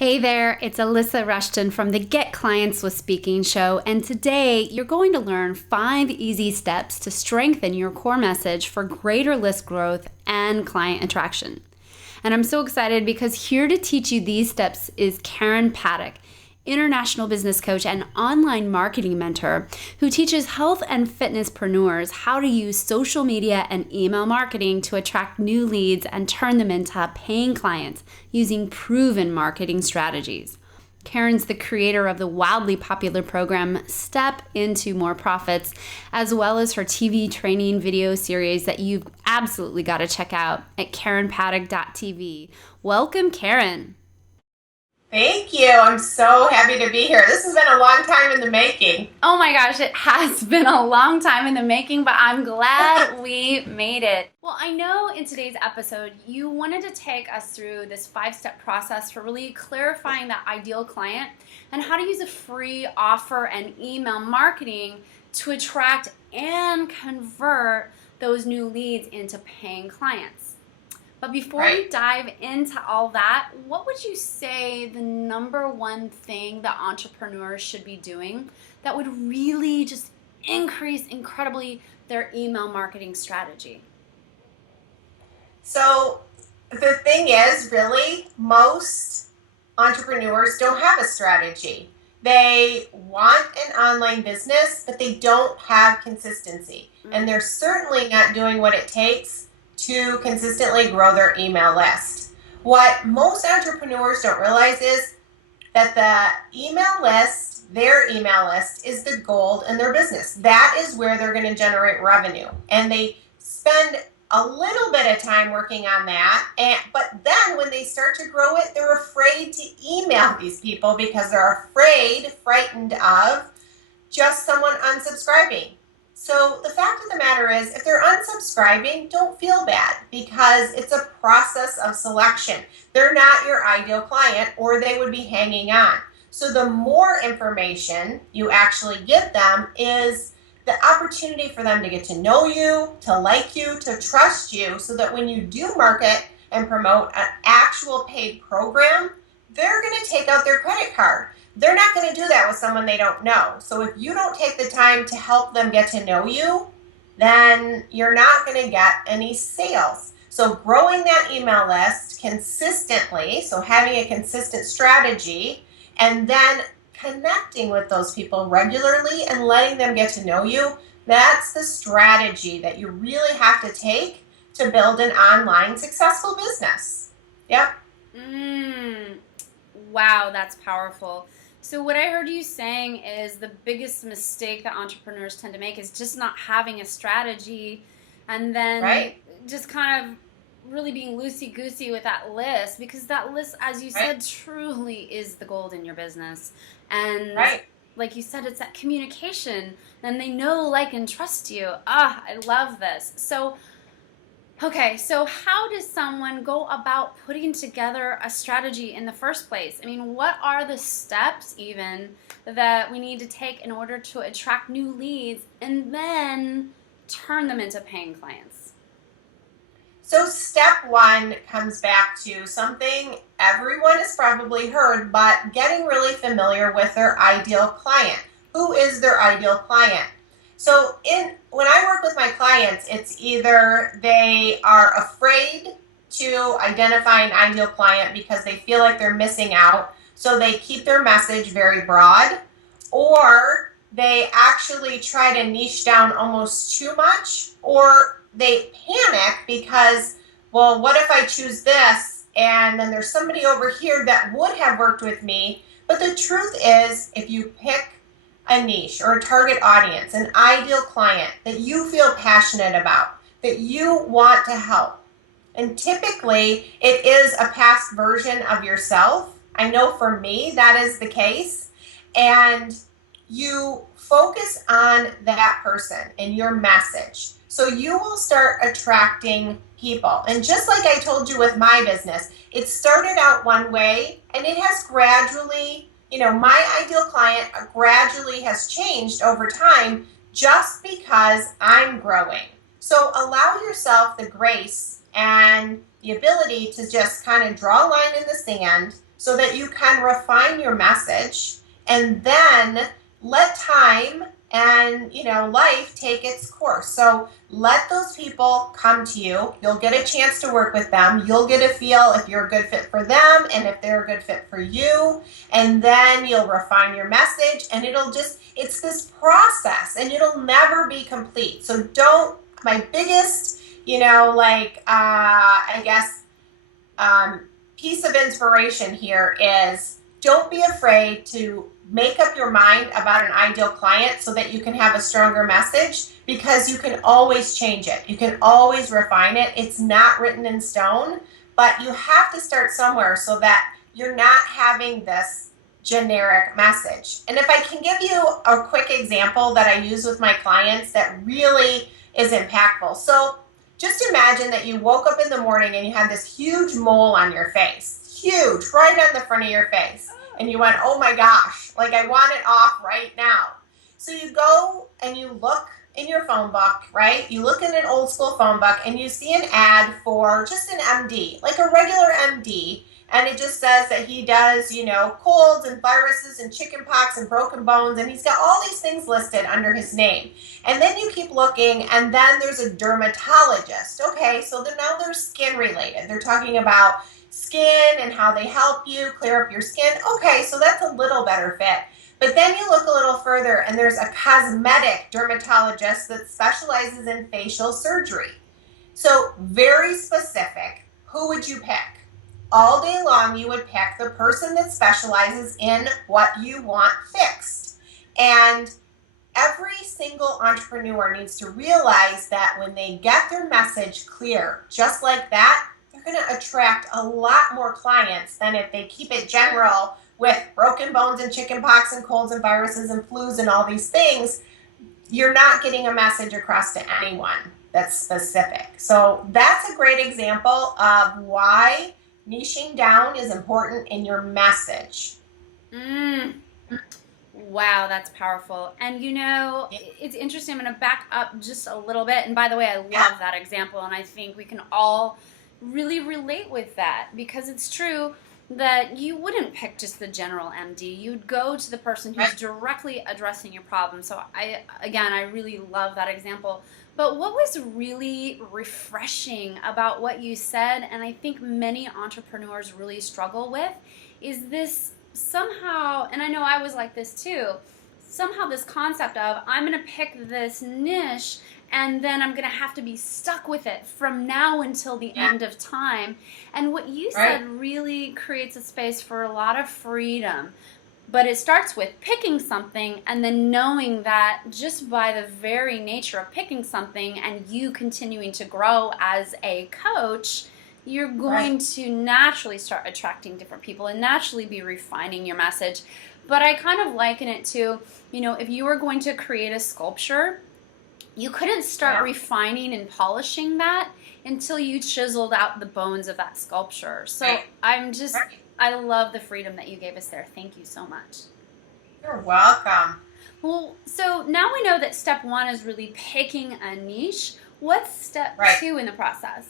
Hey there, it's Alyssa Rushton from the Get Clients with Speaking show, and today you're going to learn 5 easy steps to strengthen your core message for greater list growth and client attraction. And I'm so excited because here to teach you these steps is Karen Pattock, international business coach and online marketing mentor who teaches health and fitnesspreneurs how to use social media and email marketing to attract new leads and turn them into paying clients using proven marketing strategies. Karen's the creator of the wildly popular program Step Into More Profits, as well as her TV training video series that you've absolutely got to check out at karenpattock.tv. Welcome, Karen. Thank you. I'm so happy to be here. This has been a long time in the making. Oh my gosh, it has been a long time in the making, but I'm glad we made it. Well, I know in today's episode, you wanted to take us through this 5-step process for really clarifying that ideal client and how to use a free offer and email marketing to attract and convert those new leads into paying clients. But before we dive into all that, what would you say the number one thing that entrepreneurs should be doing that would really just increase incredibly their email marketing strategy? So the thing is, really, most entrepreneurs don't have a strategy. They want an online business, but they don't have consistency. And they're certainly not doing what it takes to consistently grow their email list. What most entrepreneurs don't realize is that their email list is the gold in their business. That is where they're going to generate revenue. And they spend a little bit of time working on that. But then when they start to grow it, they're afraid to email these people because they're frightened of just someone unsubscribing. So the fact of the matter is, if they're unsubscribing, don't feel bad because it's a process of selection. They're not your ideal client or they would be hanging on. So the more information you actually give them is the opportunity for them to get to know you, to like you, to trust you, so that when you do market and promote an actual paid program, they're going to take out their credit card. They're not going to do that with someone they don't know. So if you don't take the time to help them get to know you, then you're not going to get any sales. So growing that email list consistently, so having a consistent strategy, and then connecting with those people regularly and letting them get to know you, that's the strategy that you really have to take to build an online successful business. Yep. Wow, that's powerful. So what I heard you saying is the biggest mistake that entrepreneurs tend to make is just not having a strategy and then just kind of really being loosey-goosey with that list, because that list, as you said, truly is the gold in your business. And like you said, it's that communication. Then they know, like, and trust you. I love this. So okay, so how does someone go about putting together a strategy in the first place? I mean, what are the steps even that we need to take in order to attract new leads and then turn them into paying clients? So step 1 comes back to something everyone has probably heard, but getting really familiar with their ideal client. Who is their ideal client? So when I work with my clients, it's either they are afraid to identify an ideal client because they feel like they're missing out, so they keep their message very broad, or they actually try to niche down almost too much, or they panic because, well, what if I choose this and then there's somebody over here that would have worked with me? But the truth is, if you pick a niche or a target audience, an ideal client that you feel passionate about, that you want to help, and typically it is a past version of yourself. I know for me that is the case. And you focus on that person and your message. So you will start attracting people. And just like I told you with my business, it started out one way and it has gradually, my ideal client gradually has changed over time just because I'm growing. So allow yourself the grace and the ability to just kind of draw a line in the sand so that you can refine your message and then let time and life take its course. So let those people come to you. You'll get a chance to work with them. You'll get a feel if you're a good fit for them and if they're a good fit for you. And then you'll refine your message, and it's this process, and it'll never be complete. So my biggest, I guess, piece of inspiration here is don't be afraid to make up your mind about an ideal client so that you can have a stronger message, because you can always change it. You can always refine it. It's not written in stone, but you have to start somewhere so that you're not having this generic message. And if I can give you a quick example that I use with my clients that really is impactful. So just imagine that you woke up in the morning and you had this huge mole on your face, huge, right on the front of your face. And you went, oh my gosh, like I want it off right now. So you go and you look in your phone book, right? You look in an old school phone book and you see an ad for just an MD, like a regular MD. And it just says that he does, colds and viruses and chicken pox and broken bones. And he's got all these things listed under his name. And then you keep looking, and then there's a dermatologist. Okay, so now they're skin related. They're talking about skin and how they help you clear up your skin. Okay, so that's a little better fit. But then you look a little further, and there's a cosmetic dermatologist that specializes in facial surgery. So very specific. Who would you pick? All day long, you would pick the person that specializes in what you want fixed. And every single entrepreneur needs to realize that when they get their message clear, just like that, they're going to attract a lot more clients than if they keep it general with broken bones and chicken pox and colds and viruses and flus and all these things. You're not getting a message across to anyone that's specific. So that's a great example of why niching down is important in your message. Wow, that's powerful. And it's interesting. I'm going to back up just a little bit. And by the way, I love that example. And I think we can all really relate with that, because it's true that you wouldn't pick just the general MD. You'd go to the person who's directly addressing your problem. So I really love that example. But what was really refreshing about what you said, and I think many entrepreneurs really struggle with, is this somehow, and I know I was like this too, somehow this concept of I'm going to pick this niche and then I'm going to have to be stuck with it from now until the end of time. And what you said really creates a space for a lot of freedom. But it starts with picking something and then knowing that just by the very nature of picking something and you continuing to grow as a coach, you're going to naturally start attracting different people and naturally be refining your message. But I kind of liken it to, if you were going to create a sculpture, you couldn't start refining and polishing that until you chiseled out the bones of that sculpture. So I love the freedom that you gave us there. Thank you so much. You're welcome. Well, so now we know that step 1 is really picking a niche. What's step 2 in the process?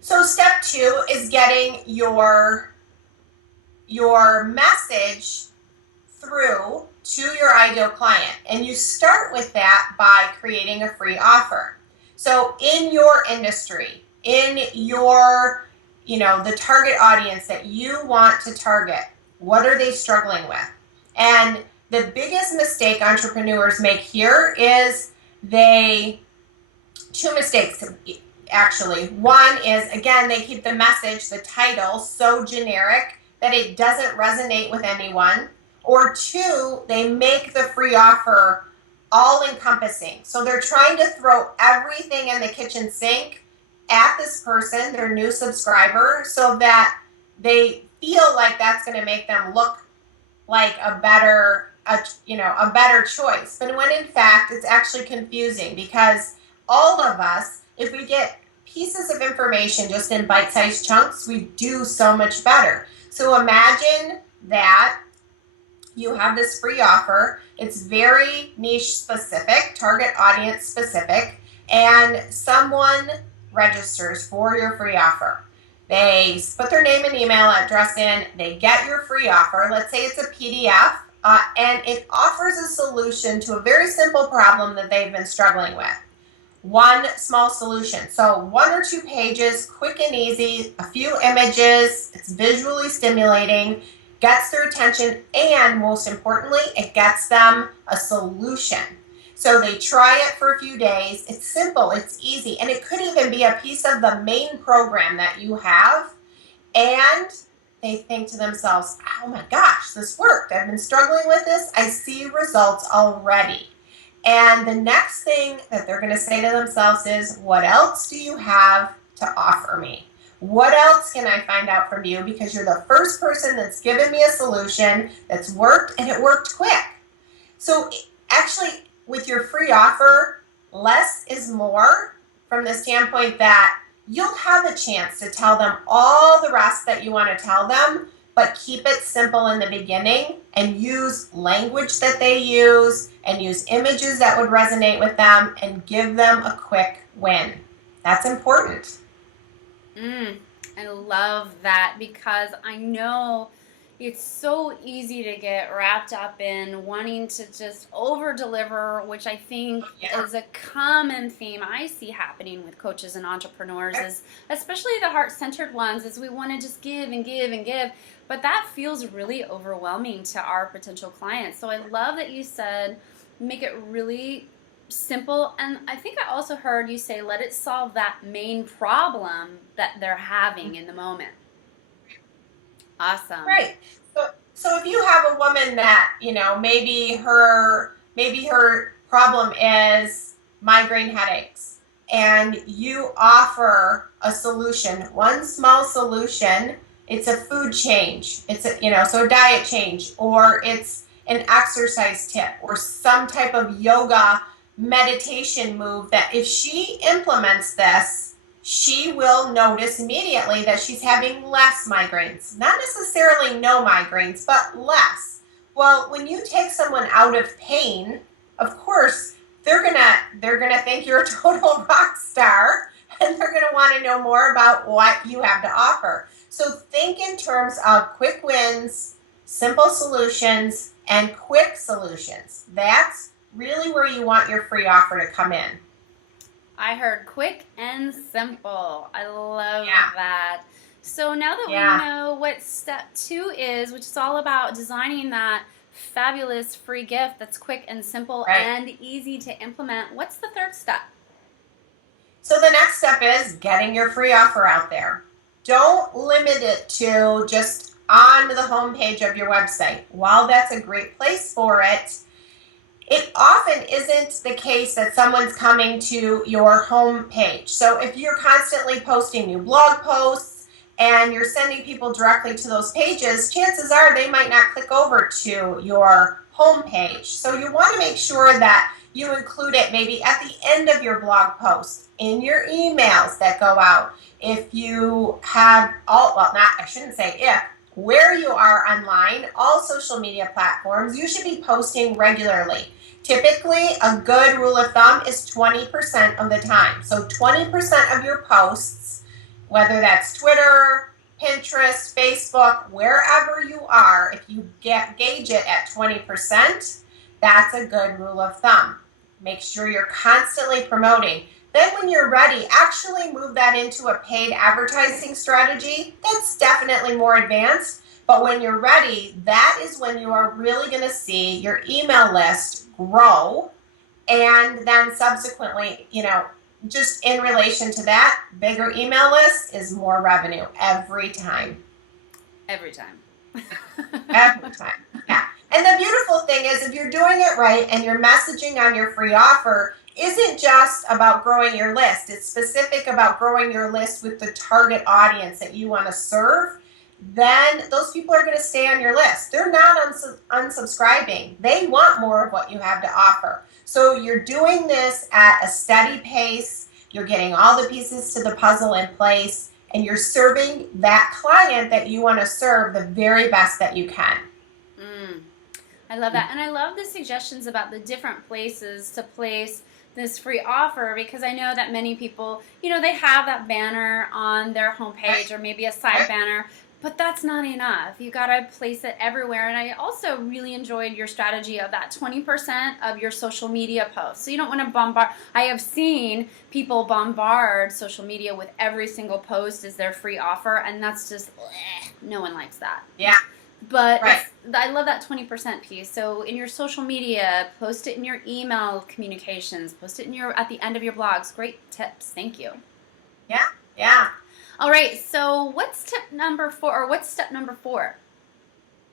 So step 2 is getting your message through to your ideal client. And you start with that by creating a free offer. So in your industry, in your the target audience that you want to target, what are they struggling with? And the biggest mistake entrepreneurs make here is two mistakes actually. One is, again, they keep the message, the title, so generic that it doesn't resonate with anyone. Or 2, they make the free offer all-encompassing. So they're trying to throw everything in the kitchen sink at this person, their new subscriber, so that they feel like that's going to make them look like a better choice. But when in fact, it's actually confusing, because all of us, if we get pieces of information just in bite-sized chunks, we do so much better. So imagine that you have this free offer. It's very niche specific, target audience specific, and someone registers for your free offer. They put their name and email address in, they get your free offer. Let's say it's a PDF, and it offers a solution to a very simple problem that they've been struggling with. One small solution. So 1 or 2 pages, quick and easy, a few images, it's visually stimulating, gets their attention, and most importantly, it gets them a solution. So they try it for a few days. It's simple, it's easy, and it could even be a piece of the main program that you have. And they think to themselves, oh my gosh, this worked. I've been struggling with this. I see results already. And the next thing that they're going to say to themselves is, what else do you have to offer me? What else can I find out from you? Because you're the first person that's given me a solution that's worked, and it worked quick. So actually, with your free offer, less is more, from the standpoint that you'll have a chance to tell them all the rest that you want to tell them, but keep it simple in the beginning and use language that they use and use images that would resonate with them and give them a quick win. That's important. I love that, because I know it's so easy to get wrapped up in wanting to just over deliver, which I think is a common theme I see happening with coaches and entrepreneurs, is especially the heart-centered ones, is we want to just give and give and give, but that feels really overwhelming to our potential clients. So I love that you said make it really simple, and I think I also heard you say let it solve that main problem that they're having in the moment. Awesome. Right. So if you have a woman that, maybe her problem is migraine headaches, and you offer a solution, one small solution, it's a food change, it's so a diet change, or it's an exercise tip, or some type of yoga meditation move that if she implements this, she will notice immediately that she's having less migraines. Not necessarily no migraines, but less. Well, when you take someone out of pain, of course, they're gonna think you're a total rock star, and they're gonna want to know more about what you have to offer. So think in terms of quick wins, simple solutions, and quick solutions. That's really where you want your free offer to come in. I heard quick and simple. I love Yeah. that. So now that we know what step 2 is, which is all about designing that fabulous free gift that's quick and simple and easy to implement, what's the third step? So the next step is getting your free offer out there. Don't limit it to just on the homepage of your website. While that's a great place for it, it often isn't the case that someone's coming to your home page. So if you're constantly posting new blog posts and you're sending people directly to those pages, chances are they might not click over to your home page. So you want to make sure that you include it maybe at the end of your blog post, in your emails that go out. If you have where you are online, all social media platforms, you should be posting regularly. Typically, a good rule of thumb is 20% of the time. So 20% of your posts, whether that's Twitter, Pinterest, Facebook, wherever you are, if you gauge it at 20%, that's a good rule of thumb. Make sure you're constantly promoting. Then when you're ready, actually move that into a paid advertising strategy. That's definitely more advanced. But when you're ready, that is when you are really going to see your email list grow. And then subsequently, just in relation to that, bigger email list is more revenue every time. Every time. Every time. Yeah. And the beautiful thing is, if you're doing it right and your messaging on your free offer isn't just about growing your list, it's specific about growing your list with the target audience that you want to serve, then those people are going to stay on your list. They're not unsubscribing. They want more of what you have to offer. So you're doing this at a steady pace. You're getting all the pieces to the puzzle in place, and you're serving that client that you want to serve the very best that you can. I love that. And I love the suggestions about the different places to place this free offer, because I know that many people, they have that banner on their homepage or maybe a side banner, but that's not enough. You got to place it everywhere. And I also really enjoyed your strategy of that 20% of your social media posts. So you don't want to bombard. I have seen people bombard social media with every single post as their free offer, and that's just, no one likes that. Yeah. But I love that 20% piece. So in your social media, post it in your email communications, post it at the end of your blogs. Great tips. Thank you. Yeah. Yeah. All right. So what's step number 4?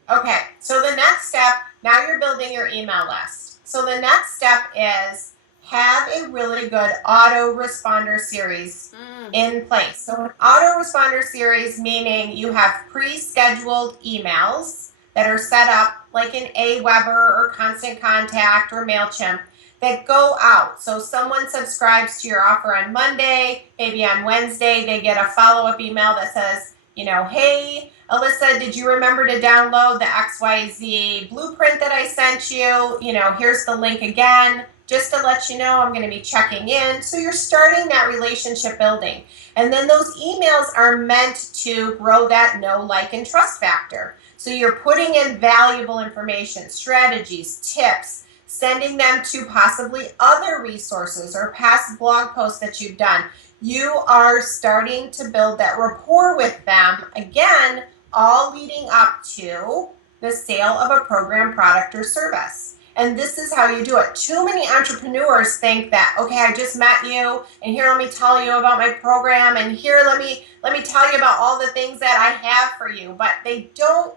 Okay. So the next step, now you're building your email list. So the next step is have a really good autoresponder series in place. So an autoresponder series, meaning you have pre-scheduled emails that are set up like in Aweber or Constant Contact or MailChimp that go out. So someone subscribes to your offer on Monday, maybe on Wednesday, they get a follow-up email that says, hey, Alyssa, did you remember to download the XYZ blueprint that I sent you? Here's the link again. Just to let you know, I'm going to be checking in. So you're starting that relationship building. And then those emails are meant to grow that know, like, and trust factor. So you're putting in valuable information, strategies, tips, sending them to possibly other resources or past blog posts that you've done. You are starting to build that rapport with them, again, all leading up to the sale of a program, product, or service. And this is how you do it. Too many entrepreneurs think that, okay, I just met you, and here, let me tell you about my program, and here, let me tell you about all the things that I have for you. But they don't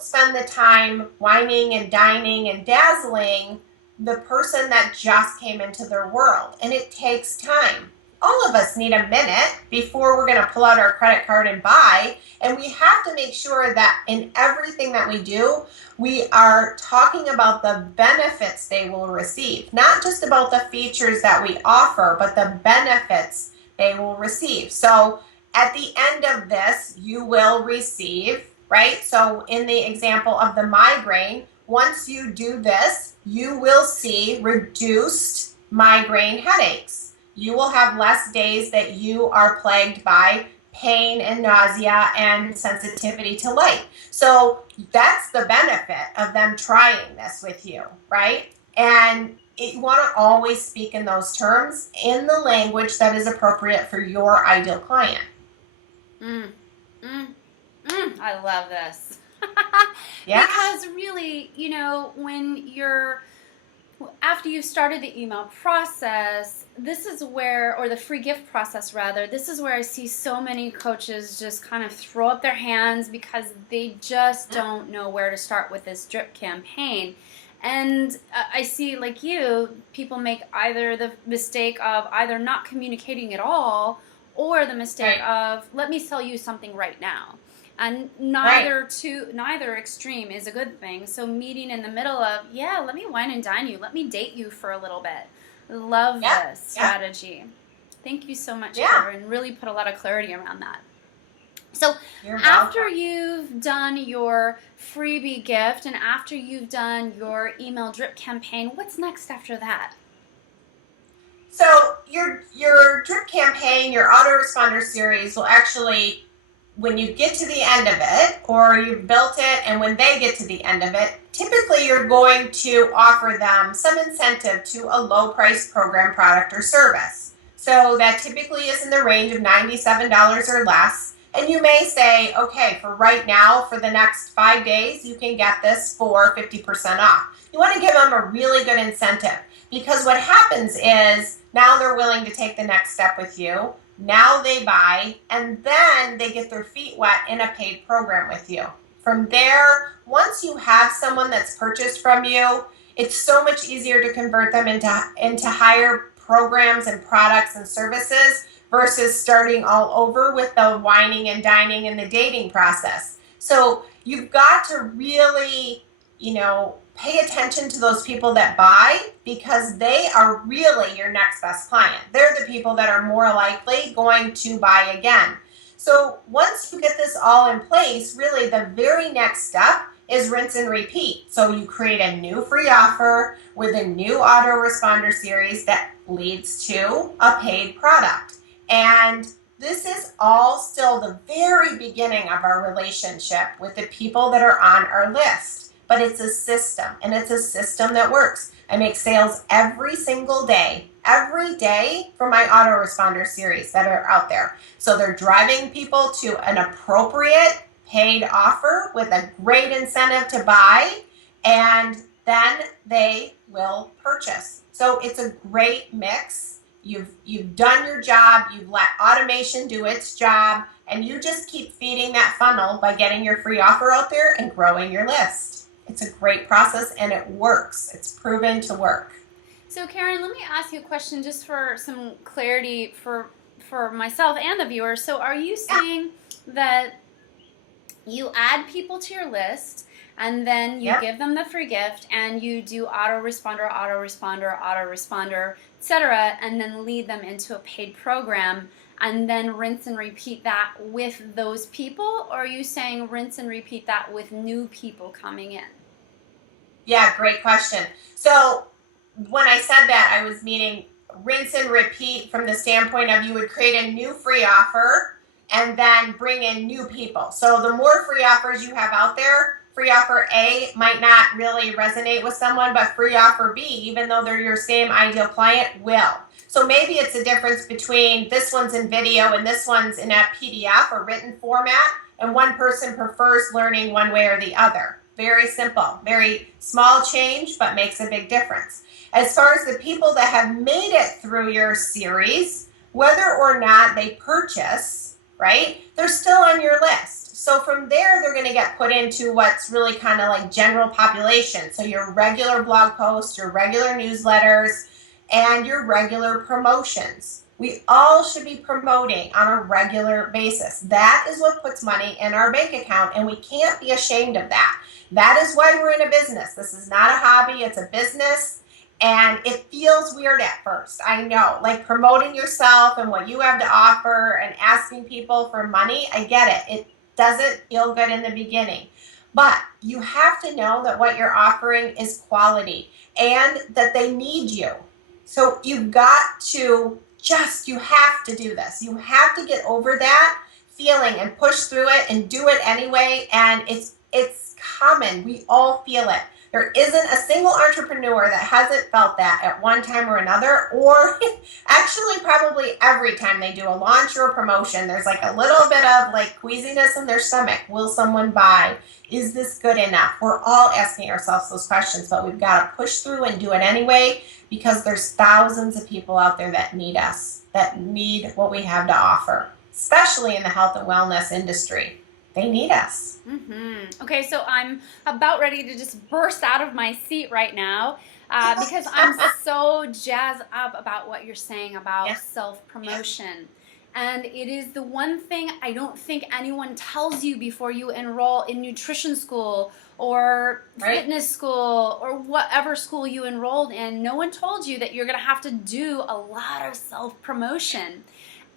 spend the time whining and dining and dazzling the person that just came into their world. And it takes time. All of us need a minute before we're going to pull out our credit card and buy. And we have to make sure that in everything that we do, we are talking about the benefits they will receive, not just about the features that we offer, but the benefits they will receive. So at the end of this, you will receive, right? So in the example of the migraine, once you do this, you will see reduced migraine headaches. You will have less days that you are plagued by pain and nausea and sensitivity to light. So that's the benefit of them trying this with you, right? And you want to always speak in those terms in the language that is appropriate for your ideal client. I love this. Yeah. Because really, after you've started the email process, this is where, or the free gift process rather, this is where I see so many coaches just kind of throw up their hands because they just don't know where to start with this drip campaign. And I see, like you, people make either the mistake of either not communicating at all or the mistake of, let me sell you something right now. And neither extreme is a good thing. So meeting in the middle of, let me wine and dine you. Let me date you for a little bit. Love this strategy. Thank you so much, Karen. Really put a lot of clarity around that. So after you've done your freebie gift and after you've done your email drip campaign, what's next after that? So your drip campaign, your autoresponder series will actually, when you get to the end of it, or you've built it, and when they get to the end of it, typically you're going to offer them some incentive to a low-price program, product, or service. So that typically is in the range of $97 or less. And you may say, okay, for right now, for the next 5 days, you can get this for 50% off. You want to give them a really good incentive, because what happens is now they're willing to take the next step with you. Now they buy, and then they get their feet wet in a paid program with you. From there, once you have someone that's purchased from you, it's so much easier to convert them into higher programs and products and services versus starting all over with the whining and dining and the dating process. So you've got to really, pay attention to those people that buy, because they are really your next best client. They're the people that are more likely going to buy again. So once you get this all in place, really the very next step is rinse and repeat. So you create a new free offer with a new autoresponder series that leads to a paid product. And this is all still the very beginning of our relationship with the people that are on our list. But it's a system, and it's a system that works. I make sales every single day, for my autoresponder series that are out there. So they're driving people to an appropriate paid offer with a great incentive to buy, and then they will purchase. So it's a great mix. You've done your job, you've let automation do its job, and you just keep feeding that funnel by getting your free offer out there and growing your list. It's a great process and it works. It's proven to work. So Karen, let me ask you a question just for some clarity for myself and the viewers. So are you saying that you add people to your list and then you give them the free gift and you do autoresponder, etc., and then lead them into a paid program and then rinse and repeat that with those people? Or are you saying rinse and repeat that with new people coming in? Yeah, great question. So when I said that, I was meaning rinse and repeat from the standpoint of you would create a new free offer and then bring in new people. So the more free offers you have out there, free offer A might not really resonate with someone, but free offer B, even though they're your same ideal client, will. So maybe it's a difference between this one's in video and this one's in a PDF or written format, and one person prefers learning one way or the other. Very simple, very small change, but makes a big difference. As far as the people that have made it through your series, whether or not they purchase, right, they're still on your list. So from there, they're going to get put into what's really kind of like general population. So your regular blog posts, your regular newsletters, and your regular promotions. We all should be promoting on a regular basis. That is what puts money in our bank account, and we can't be ashamed of that. That is why we're in a business. This is not a hobby, it's a business. And it feels weird at first. I know, like promoting yourself and what you have to offer and asking people for money. I get it. It doesn't feel good in the beginning. But you have to know that what you're offering is quality and that they need you. So you've got to you have to do this. You have to get over that feeling and push through it and do it anyway. And it's common. We all feel it. There isn't a single entrepreneur that hasn't felt that at one time or another, or actually probably every time they do a launch or a promotion, there's like a little bit of like queasiness in their stomach. Will someone buy? Is this good enough? We're all asking ourselves those questions, but we've got to push through and do it anyway, because there's thousands of people out there that need us, that need what we have to offer, especially in the health and wellness industry. They need us. Mm-hmm. Okay, so I'm about ready to just burst out of my seat right now because I'm so jazzed up about what you're saying about self-promotion. And it is the one thing I don't think anyone tells you before you enroll in nutrition school or fitness school or whatever school you enrolled in. No one told you that you're going to have to do a lot of self-promotion.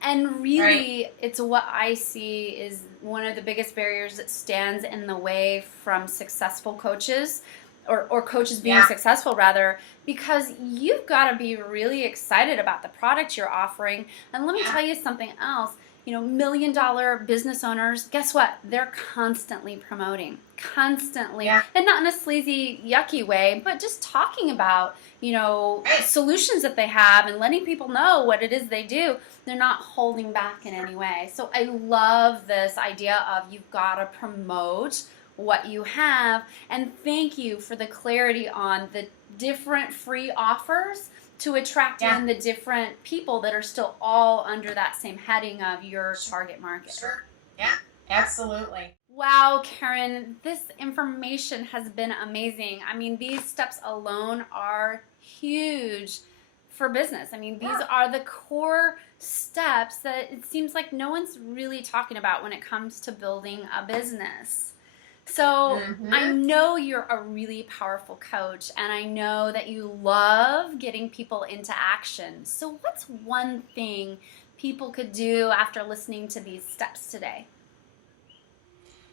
And really, it's what I see is one of the biggest barriers that stands in the way from successful coaches or coaches being successful, rather, because you've got to be really excited about the product you're offering. And let me tell you something else. You know, $1 million business owners, guess what? They're constantly promoting, constantly. And not in a sleazy, yucky way, but just talking about, you know, solutions that they have and letting people know what it is they do. They're not holding back in any way. So I love this idea of you've got to promote what you have. And thank you for the clarity on the different free offers to attract in the different people that are still all under that same heading of your target market. Sure. Yeah, absolutely. Wow, Karen, this information has been amazing. I mean, these steps alone are huge for business. I mean, these are the core steps that it seems like no one's really talking about when it comes to building a business. So I know you're a really powerful coach, and I know that you love getting people into action. So what's one thing people could do after listening to these steps today?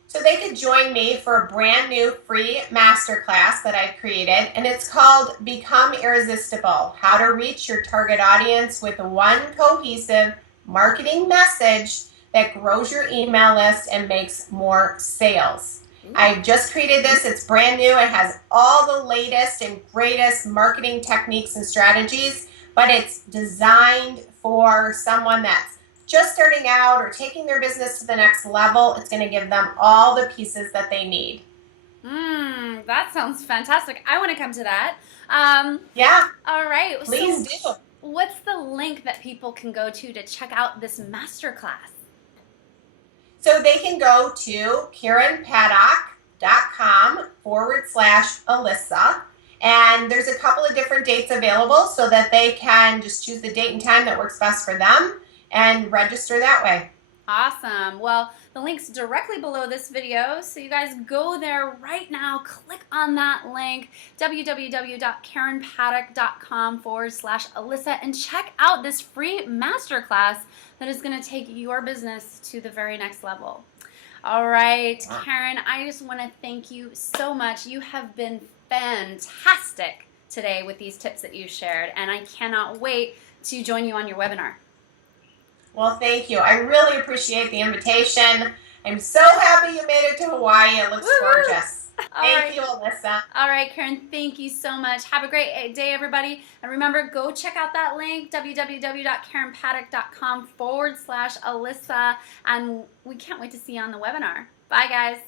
So they could join me for a brand new free masterclass that I've created, and it's called Become Irresistible: How to Reach Your Target Audience with One Cohesive Marketing Message that Grows Your Email List and Makes More Sales. I just created this. It's brand new. It has all the latest and greatest marketing techniques and strategies, but it's designed for someone that's just starting out or taking their business to the next level. It's going to give them all the pieces that they need. That sounds fantastic. I want to come to that. Yeah. All right. Please do. What's the link that people can go to check out this masterclass? So they can go to karenpattock.com/Alyssa. And there's a couple of different dates available so that they can just choose the date and time that works best for them and register that way. Awesome. Well, the link's directly below this video, so you guys go there right now, click on that link, www.karenpattock.com/Alyssa, and check out this free masterclass that is going to take your business to the very next level. All right, Karen, I just want to thank you so much. You have been fantastic today with these tips that you shared, and I cannot wait to join you on your webinar. Well, thank you. I really appreciate the invitation. I'm so happy you made it to Hawaii. It looks gorgeous. Thank you, Alyssa. All right, Karen, thank you so much. Have a great day, everybody. And remember, go check out that link, www.karenpattock.com/Alyssa. And we can't wait to see you on the webinar. Bye, guys.